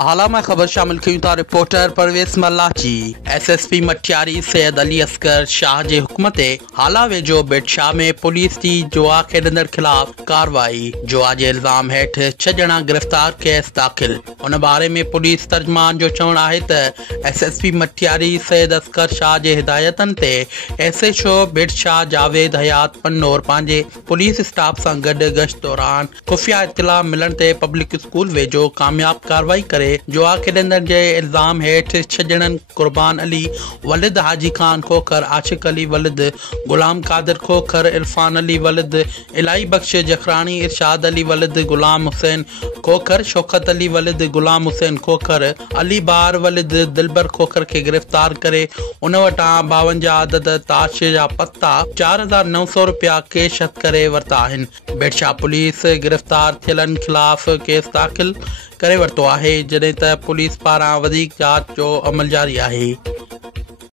हाल में खबर शामिल कयूं था रिपोर्टर परवेज़ मल्लाची। SSP मटियारी सैयद अली असगर शाह के हुक्म ते हाला वेझो बेटशाह में पुलिस की जुआ खेडंदड़ खिलाफ कार्रवाई। जुआ के इल्जाम हेठ 6 ॼणा गिरफ्तार केस दाखिल। उन बारे में पुलिस तर्जमान जो चवण है त SSP मटियारी सैयद असगर शाह के हिदायतन ते SHO बेटशाह जावेद हयात पन्नोर पांजे पुलिस स्टाफ से गड गश्त दौरान खुफिया इत्तला मिलन ते पब्लिक स्कूल वेझो कामयाब कार्रवाई करे जुआ खेडंदड़ के इल्जाम हेठ 6 ॼणनि कुर्बान अली वलिद हाजी खान खोखर, आशिक अली वलिद गुलाम कादिर खोखर, इरफान अली वलिद इलाही बख्श जखरानी, इरशाद अली वलिद गुलाम हुसैन खोखर, शौकत अली वलिद गुलाम हुसैन खोखर, अली बार वलिद दिलबर खोखर के गिरफ्तार करे उन वटा 52 अदद ताश जा पत्ता 4900 रुपया कैश हथ करे वरता आहिनि। बेटशाह पुलिस गिरफ्तार थियलनि खिलाफ केस दाखिल करे वरतो आहे, जॾहिं त पुलिस पारां वधीक जांच जो अमल जारी आहे।